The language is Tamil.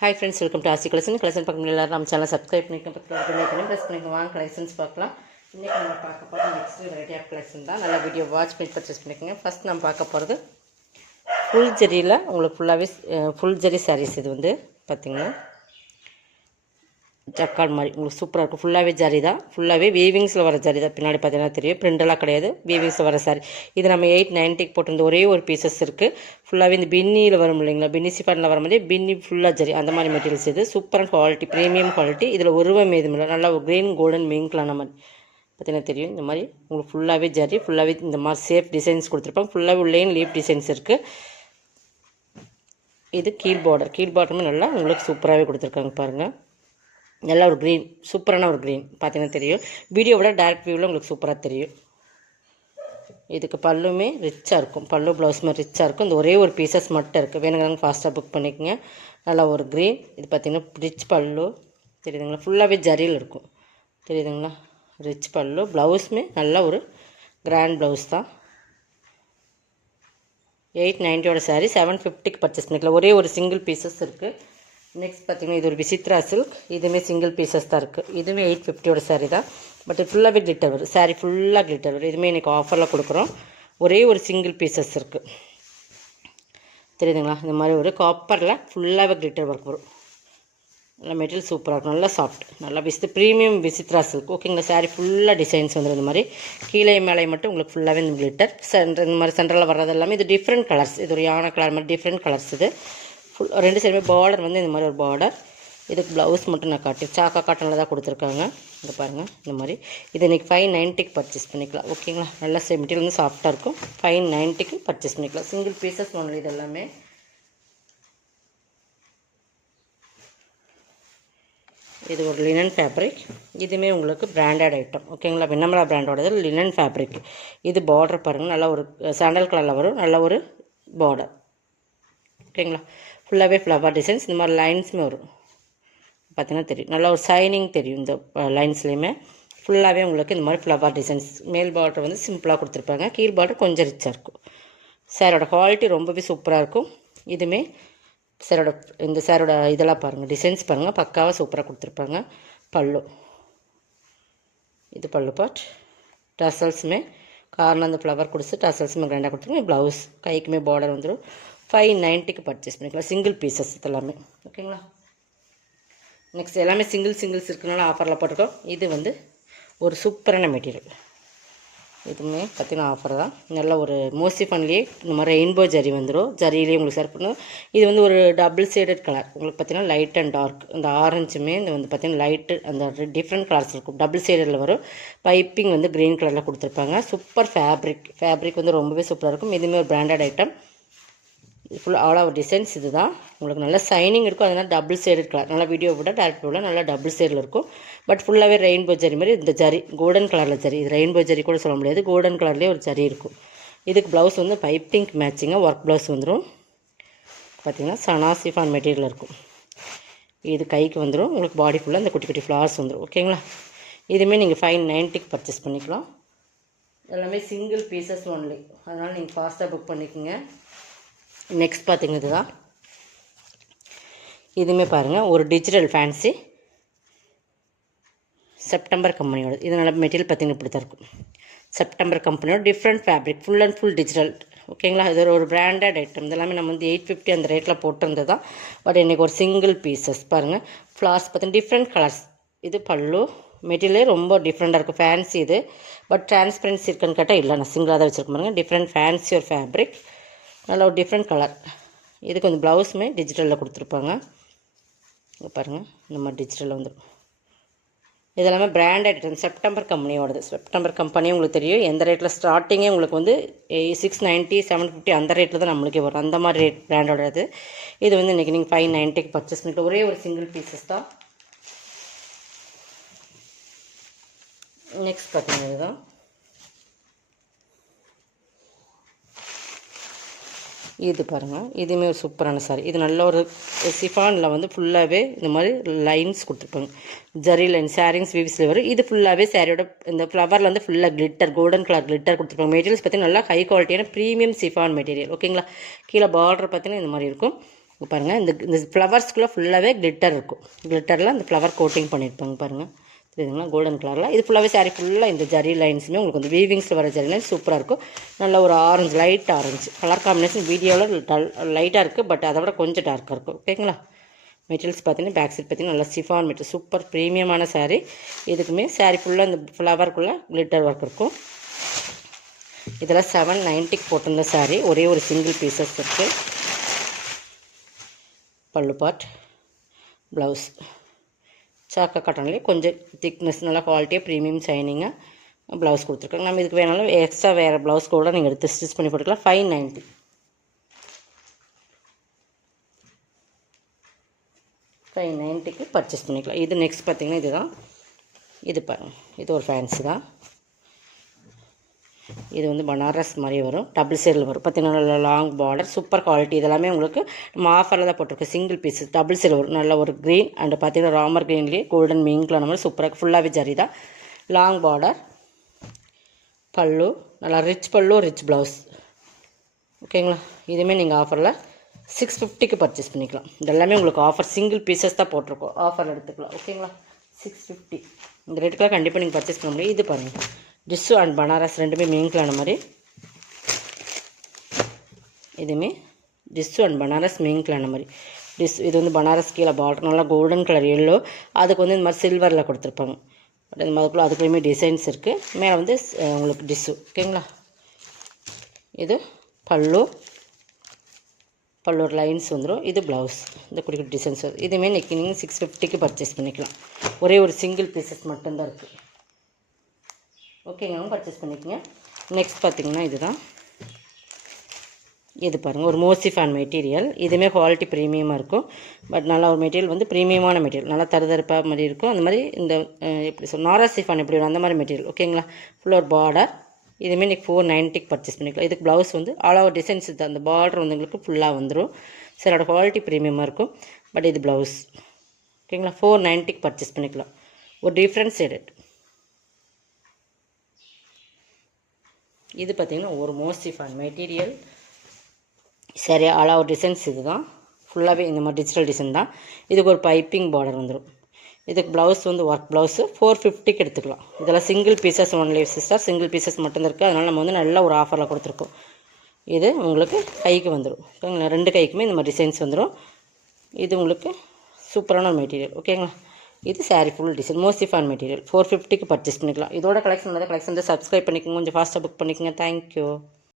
ஹாய் ஃப்ரெண்ட்ஸ், வெல்கம் டு ஆசி கலெக்ஷன் பக்கம் எல்லாரும் நம்ம சேனல் சப்ஸ்கிரைப் பண்ணிக்க பக்கத்தில் ப்ரெஸ் பண்ணிக்க வாங்க கலெக்ஷன்ஸ் பார்க்கலாம். இன்றைக்கி நம்ம பார்க்க போகிறது நெக்ஸ்ட் வெரைட்டி ஆஃப் கலெக்ஷன் தான். நல்லா வீடியோ வாட்ச் பண்ணி பர்ச்சேஸ் பண்ணிக்கோங்க. ஃபஸ்ட் நம்ம பார்க்க போகிறது ஃபுல் ஜரியில் உங்களுக்கு ஃபுல்லாகவே ஃபுல் ஜரி சாரீஸ். இது வந்து பார்த்திங்கன்னா ஜக்கார்ட் மாதிரி உங்களுக்கு சூப்பராக இருக்கும். ஃபுல்லாகவே ஜரி தான், ஃபுல்லாகவே வீவிங்ஸில் வர ஜரி தான். பின்னாடி பார்த்தீங்கன்னா தெரியும், பிரிண்டெல்லாம் கிடையாது, வீவிங்ஸில் வர சாரி. இது நம்ம 890 போட்டிருந்த ஒரே ஒரு பீசஸ் இருக்குது. ஃபுல்லாகவே இந்த பின்னியில் வரும் இல்லைங்களா, பின்னி சிஃபானில் வர மாதிரி பின்னி ஃபுல்லாக ஜரி அந்த மாதிரி மெட்டீரியல்ஸ். இது சூப்பரான குவாலிட்டி, ப்ரீமியம் குவாலிட்டி. இதில் உருவம் எதுவும் இல்லை, நல்லா ஒரு க்ரீன் கோல்டன் மிங்க்லான மாதிரி பார்த்தீங்கன்னா தெரியும். இந்த மாதிரி உங்களுக்கு ஃபுல்லாகவே ஜரி, ஃபுல்லாகவே இந்த மாதிரி சேஃப் டிசைன்ஸ் கொடுத்துருப்பாங்க. ஃபுல்லாகவே உள்ளேயும் லீப் டிசைன்ஸ் இருக்குது. இது கீழ் பார்டருமே நல்லா உங்களுக்கு சூப்பராகவே கொடுத்துருக்காங்க பாருங்கள். நல்லா ஒரு க்ரீன், சூப்பரான ஒரு க்ரீன் பார்த்தீங்கன்னா தெரியும். வீடியோவோட டேரக்ட் வியூவில் உங்களுக்கு சூப்பராக தெரியும். இதுக்கு பல்லுமே ரிச்சாக இருக்கும், பல்லு ப்ளவுஸுமே ரிச்சாக இருக்கும். இந்த ஒரே ஒரு பீசஸ் மட்டும் இருக்குது, வேணுங்கிறாங்க ஃபாஸ்ட்டாக புக் பண்ணிக்கோங்க. நல்லா ஒரு க்ரீன். இது பார்த்திங்கன்னா ரிச் பல்லு தெரியுதுங்களா, ஃபுல்லாகவே ஜரியில் இருக்கும் தெரியுதுங்களா. ரிச் பல்லு, ப்ளவுஸுமே நல்லா ஒரு கிராண்ட் ப்ளவுஸ் தான். 890 சாரீ 750 பர்ச்சேஸ் பண்ணிக்கலாம். ஒரே ஒரு சிங்கிள் பீசஸ் இருக்குது. நெக்ஸ்ட் பார்த்திங்கன்னா இது ஒரு விசித்ரா சில்க். இதுவுமே சிங்கிள் பீசஸ் தான் இருக்குது. இதுவுமே 850 சாரீ தான். பட் ஃபுல்லாகவே கிளிட்டர் வரும், சாரீ ஃபுல்லாக கிளிட்டர் வரும். இதுவுமே இன்றைக்கி ஆஃபரில் கொடுக்குறோம். ஒரே ஒரு சிங்கிள் பீசஸ் இருக்குது தெரியுதுங்களா. இந்த மாதிரி ஒரு காப்பரில் ஃபுல்லாகவே கிளிட்டர் ஒர்க் வரும். நல்லா மெட்டீரியல் சூப்பராக இருக்கும், நல்லா சாஃப்ட், நல்லா ப்ரீமியம் விசித்ரா சில்க். ஓகேங்களா. சாரீ ஃபுல்லாக டிசைன்ஸ் வந்துடும். இந்த மாதிரி கீழே மேலே மட்டும் உங்களுக்கு ஃபுல்லாகவே இந்த கிளிட்டர் இந்த மாதிரி சென்டரில் வர்றது எல்லாமே. இது டிஃப்ரெண்ட் கலர்ஸ். இது ஒரு யானை கலர் மாதிரி டிஃப்ரெண்ட் கலர்ஸ். இது ரெண்டு சைடுமே பார்டர் வந்து இந்த மாதிரி ஒரு பார்டர். இதுக்கு ப்ளவுஸ் மட்டும் நான் சாக்கா காட்டனில் தான் கொடுத்துருக்காங்க. இங்கே பாருங்கள் இந்த மாதிரி. இது இன்றைக்கி 590 பர்ச்சேஸ் பண்ணிக்கலாம். ஓகேங்களா. நல்லா மெட்டீரியல் வந்து சாஃப்டாக இருக்கும். 590 பர்ச்சேஸ் பண்ணிக்கலாம். Single pieces only. இது எல்லாமே இது ஒரு லினன் ஃபேப்ரிக். இதுவுமே உங்களுக்கு பிராண்டட் ஐட்டம். ஓகேங்களா. வெண்ணமரா பிராண்டோடது லினன் ஃபேப்ரிக். இது பார்டர் பாருங்கள், நல்லா ஒரு சாண்டல் கலரில் வரும், நல்ல ஒரு பார்டர். ஓகேங்களா. ஃபுல்லாகவே ஃப்ளவர் டிசைன்ஸ். இந்த மாதிரி லைன்ஸுமே வரும் பார்த்தீங்கன்னா தெரியும், நல்லா ஒரு ஷைனிங் தெரியும். இந்த லைன்ஸ்லேயுமே ஃபுல்லாகவே உங்களுக்கு இந்த மாதிரி ஃப்ளவர் டிசைன்ஸ். மேல் பார்டர் வந்து சிம்பிளாக கொடுத்துருப்பாங்க, கீழ் பார்டர் கொஞ்சம் ரிச்சாக இருக்கும். சாரோட குவாலிட்டி ரொம்பவே சூப்பராக இருக்கும். இதுவுமே சாரோட இந்த சாரோட இதெல்லாம் பாருங்கள், டிசைன்ஸ் பாருங்கள், பக்காவாக சூப்பராக கொடுத்துருப்பாங்க. பல்லு, இது பல்லு பார்ட். டசல்ஸுமே கார்னர் அந்த ஃப்ளவர் கொடுத்து டசல்ஸுமே கிராண்டாக கொடுத்துருங்க. ப்ளவுஸ் கைக்குமே பார்டர் வந்துடும். 590 பர்ச்சேஸ் பண்ணிக்கலாம். சிங்கிள் பீசஸ் இதெல்லாமே. ஓகேங்களா. நெக்ஸ்ட் எல்லாமே சிங்கிள்ஸ் இருக்கிறனால ஆஃபரில் போட்டிருக்கோம். இது வந்து ஒரு சூப்பரான மெட்டீரியல். இதுவுமே பார்த்திங்கன்னா ஆஃபர் தான். நல்ல ஒரு மோஸ்ட்லி ஃபன்லேயே இந்த மாதிரி ரெயின்போ ஜரி வந்துடும். ஜரியிலேயே உங்களுக்கு சர்வ் பண்ணும். இது வந்து ஒரு டபுள் ஷேடட் கலர். உங்களுக்கு பார்த்திங்கன்னா லைட் அண்ட் டார்க். இந்த ஆரஞ்சுமே இந்த வந்து பார்த்திங்கன்னா லைட்டு அந்த டிஃப்ரெண்ட் கலர்ஸ் இருக்கும். டபுள் ஷேடடில் வரும். பைப்பிங் வந்து க்ரீன் கலரில் கொடுத்துருப்பாங்க. சூப்பர் ஃபேப்ரிக் வந்து ரொம்பவே சூப்பராக இருக்கும். இதுவுமே ஒரு branded item. Full all over designs. இது தான் உங்களுக்கு நல்லா ஷைனிங் இருக்கும். அதனால் டபுள் ஷேடட் கலர். நல்லா வீடியோ விட டேரக்ட் விட நல்லா டபுள் ஷேடில் இருக்கும். பட் ஃபுல்லாகவே ரெயின்போ ஜரி மாதிரி இந்த ஜரி கோல்டன் கலரில் ஜரி. இது ரெயின்போ ஜரி கூட சொல்ல முடியாது, கோல்டன் கலர்லேயே ஒரு ஜரி இருக்கும். இதுக்கு ப்ளவுஸ் வந்து பைப்பிங் மேட்சிங்காக ஒர்க் ப்ளவுஸ் வந்துடும். பார்த்திங்கன்னா சனா சிஃபான் மெட்டீரியல் இருக்கும். இது கைக்கு வந்துடும். உங்களுக்கு பாடி ஃபுல்லாக இந்த குட்டி குட்டி ஃப்ளவர்ஸ் வந்துடும். ஓகேங்களா. இதுவுமே நீங்கள் 590 பர்ச்சேஸ் பண்ணிக்கலாம். எல்லாமே சிங்கிள் பீசஸ் ஒன்லி. அதனால் நீங்கள் ஃபாஸ்ட்டாக புக் பண்ணிக்கோங்க. நெக்ஸ்ட் பார்த்திங்கன்னா இதுதான். இதுவுமே பாருங்கள் ஒரு டிஜிட்டல் ஃபேன்சி செப்டம்பர் கம்பெனியோட. இதனால் மெட்டீரியல் பார்த்திங்கன்னா இப்படி தான் இருக்கும். செப்டம்பர் கம்பெனியோட different fabric, full and full digital. ஓகேங்களா. இது ஒரு பிராண்டட் ஐட்டம். இதெல்லாமே நம்ம வந்து 850 அந்த ரேட்டில் போட்டிருந்தது தான். பட் இன்றைக்கி ஒரு சிங்கிள் பீசஸ் பாருங்கள். ஃப்ளார்ஸ் பார்த்திங்கன்னா டிஃப்ரெண்ட் கலர்ஸ். இது பல்லு. மெட்டீரியலே ரொம்ப டிஃப்ரெண்ட்டாக இருக்கும். ஃபேன்சி இது. பட் டிரான்ஸ்பரன்சி இருக்குன்னு கேட்டால் இல்லை, நான் சிங்கிளாக தான் வச்சுருக்கேன் பாருங்கள். டிஃப்ரெண்ட் ஃபேன்சி ஒரு ஃபேப்ரிக், நல்ல ஒரு டிஃப்ரெண்ட் கலர். இதுக்கு வந்து ப்ளவுஸுமே டிஜிட்டலில் கொடுத்துருப்பாங்க. இங்கே பாருங்கள் இந்த மாதிரி டிஜிட்டலில் வந்துடும். இதெல்லாமே பிராண்டட் ஐட்டம். செப்டம்பர் கம்பெனியோடது. செப்டம்பர் கம்பெனி உங்களுக்கு தெரியும். எந்த ரேட்டில் ஸ்டார்டிங்கே உங்களுக்கு வந்து 690 750 அந்த ரேட்டில் தான் நம்மளுக்கே வரும். அந்த மாதிரி ரேட் பிராண்டோடது. இது வந்து இன்றைக்கி நீங்கள் 590 பர்ச்சேஸ் பண்ணிட்டு ஒரே ஒரு சிங்கிள் பீசஸ் தான். நெக்ஸ்ட் பார்த்தீங்கன்னா இதுதான். இது பாருங்கள், இதுவுமே ஒரு சூப்பரான சாரி. இது நல்ல ஒரு சிஃபானில் வந்து ஃபுல்லாகவே இந்த மாதிரி லைன்ஸ் கொடுத்துருப்பாங்க. ஜரி லைன் சாரீஸ் வீவ்ஸில் வரும். இது ஃபுல்லாகவே சாரியோட இந்த ஃப்ளவரில் வந்து ஃபுல்லாக கிளிட்டர், கோல்டன் கலர் கிளிட்டர் கொடுத்துருப்பாங்க. மெட்டீரியல்ஸ் பார்த்தீங்கன்னா நல்லா ஹை குவாலிட்டியான ப்ரீமியம் சிஃபான் மெட்டீரியல். ஓகேங்களா. கீழே பார்டர் பார்த்தீங்கன்னா இந்த மாதிரி இருக்கும். பாருங்கள், இந்த ஃப்ளவர்ஸ்குள்ளே ஃபுல்லாகவே கிளிட்டர் இருக்கும். கிளிட்டரில் இந்த ஃப்ளவர் கோட்டிங் பண்ணியிருப்பாங்க பாருங்கள், தெரியுதுங்களா? கோல்டன் கலரில் இது ஃபுல்லாகவே சாரீ ஃபுல்லாக இந்த ஜரி லைன்ஸுமே உங்களுக்கு வந்து வீவிங்ஸில் வர ஜரி லைன்ஸ் சூப்பராக இருக்கும். நல்ல ஒரு orange, light orange colour combination. வீடியோவில் லைட்டாக இருக்குது, பட் அதை விட கொஞ்சம் டார்க்காக இருக்கும். ஓகேங்களா? மெட்டீரியல்ஸ் பார்த்தீங்கன்னா பேக் சைட் பார்த்தீங்கன்னா நல்லா சிஃபான் மெட்டீரியல், சூப்பர் ப்ரீமியமான சாரீ. இதுக்குமே சாரீ ஃபுல்லாக இந்த ஃப்ளவருக்குள்ளே கிளிட்டர் ஒர்க் இருக்கும். இதில் 790 போட்டிருந்த சாரீ, ஒரே ஒரு சிங்கிள் பீசஸ் இருக்குது. பல்லு பார்ட், ப்ளவுஸ் சாக்கா காட்டன்லேயே கொஞ்சம் திக்னஸ், நல்லா குவாலிட்டியாக ப்ரீமியம் ஷைனிங்காக ப்ளவுஸ் கொடுத்துருக்காங்க. நம்ம இதுக்கு வேணாலும் எக்ஸ்ட்ரா வேறு ப்ளவுஸ் கூட நீங்கள் எடுத்து ஸ்டிச் பண்ணி போட்டுக்கலாம். 590. 590க்கு பர்ச்சேஸ் பண்ணிக்கலாம். இது நெக்ஸ்ட் பார்த்திங்கன்னா இதுதான். இது பாருங்கள், இது ஒரு ஃபேன்சி தான். இது வந்து பனாரஸ் மாதிரி வரும், டபுள் சைடில் வரும். பார்த்திங்கன்னா லாங் பார்டர், சூப்பர் குவாலிட்டி. இதெல்லாமே உங்களுக்கு நம்ம ஆஃபரில் தான் போட்டிருக்கோம். சிங்கிள் பீஸ் டபுள் சைடில் வரும். நல்ல ஒரு க்ரீன் அண்ட் பார்த்திங்கன்னா ராமர் க்ரீன்லேயே கோல்டன் மீங்கில் நம்ம சூப்பராக ஃபுல்லாகவே ஜரி தான். லாங் பார்டர், பல்லு நல்லா ரிச் பல்லு, ரிச் ப்ளவுஸ். ஓகேங்களா? இதுவுமே நீங்கள் ஆஃபரில் 650க்கு பர்ச்சேஸ் பண்ணிக்கலாம். இதெல்லாமே உங்களுக்கு ஆஃபர், சிங்கிள் பீசஸ் தான் போட்டிருக்கோம், ஆஃபர் எடுத்துக்கலாம். ஓகேங்களா? 650 இந்த ரேட்டுக்கெலாம் கண்டிப்பாக நீங்கள் பர்ச்சேஸ் பண்ண முடியும். இது பாருங்கள், டிஸ்ஸு அண்ட் பனாரஸ் ரெண்டுமே மீங்கிலான மாதிரி. இதுவுமே டிஸ்ஸு அண்ட் பனாரஸ் மீங்கிலான மாதிரி. இது வந்து பனாரஸ் கீழே பார்டர் நல்லா கோல்டன் கலர் எல்லோ, அதுக்கு வந்து இந்த மாதிரி சில்வரில் கொடுத்துருப்பாங்க. பட் இந்த மாதிரிக்குள்ள அதுக்குள்ளேயுமே டிசைன்ஸ் இருக்குது. மேலே வந்து உங்களுக்கு டிஸ்ஸு. ஓகேங்களா? இது பல்லு ஒரு லைன்ஸ் வந்துடும். இது ப்ளவுஸ், இந்த குடி குடி டிசைன்ஸ் வரும். இதுவுமே நீங்கள் 650க்கு பர்ச்சேஸ் பண்ணிக்கலாம். ஒரே ஒரு சிங்கிள் பீசஸ் மட்டும்தான் இருக்குது. ஓகேங்க, பர்ச்சேஸ் பண்ணிக்கோங்க. நெக்ஸ்ட் பார்த்திங்கன்னா இதுதான். இது பாருங்கள், ஒரு மோசிஃபான் மெட்டீரியல். இதுவுமே குவாலிட்டி ப்ரீமியமாக இருக்கும். பட் நல்லா ஒரு மெட்டீரியல் வந்து ப்ரீமியமான மெட்டீரியல், நல்லா தருதருப்பாக மாதிரி இருக்கும். அந்த மாதிரி இந்த எப்படி சொல் நாராசிஃபான் எப்படி வரும் அந்த மாதிரி மெட்டீரியல். ஓகேங்களா? ஃபுல்லாக ஒரு பார்டர். இதுவுமே இன்றைக்கி 490க்கு பர்ச்சேஸ் பண்ணிக்கலாம். இதுக்கு ப்ளவுஸ் வந்து ஆல் ஓவர் டிசைன்ஸ் இது. அந்த பார்டர் வந்து உங்களுக்கு ஃபுல்லாக வந்துடும். சிலோட குவாலிட்டி ப்ரீமியமாக இருக்கும். பட் இது ப்ளவுஸ். ஓகேங்களா? 490க்கு பர்ச்சேஸ் பண்ணிக்கலாம். ஒரு டிஃப்ரெண்ட் ஷேடட். இது பார்த்திங்கன்னா ஒரு மோசிஃபான் மெட்டீரியல். சரி, ஆல் ஓவர் டிசைன்ஸ் இது தான். ஃபுல்லாகவே இந்த மாதிரி டிஜிட்டல் டிசைன் தான். இதுக்கு ஒரு பைப்பிங் பார்டர் வந்துடும். இதுக்கு ப்ளவுஸ் வந்து ஒர்க் ப்ளவுஸு 450க்கு எடுத்துக்கலாம். இதெல்லாம் single pieces only sister, single pieces மட்டும்தான் இருக்குது. அதனால் நம்ம வந்து நல்ல ஒரு ஆஃபரில் கொடுத்துருக்கோம். இது உங்களுக்கு கைக்கு வந்துடும். ஓகேங்களா? ரெண்டு கைக்குமே இந்த மாதிரி டிசைன்ஸ் வந்துடும். இது உங்களுக்கு சூப்பரான ஒரு மெட்டீரியல். ஓகேங்களா? இது சாரீ ஃபுல் டிசைன் மோசிஃபான் மெட்டீரியல். 450க்கு பர்ச்சேஸ் பண்ணிக்கலாம். இதோட கலெக்ஷன் சப்ஸ்கிரைப் பண்ணிக்கோங்க, கொஞ்சம் ஃபாஸ்ட்டாக புக் பண்ணிக்கோங்க. தேங்க்யூ.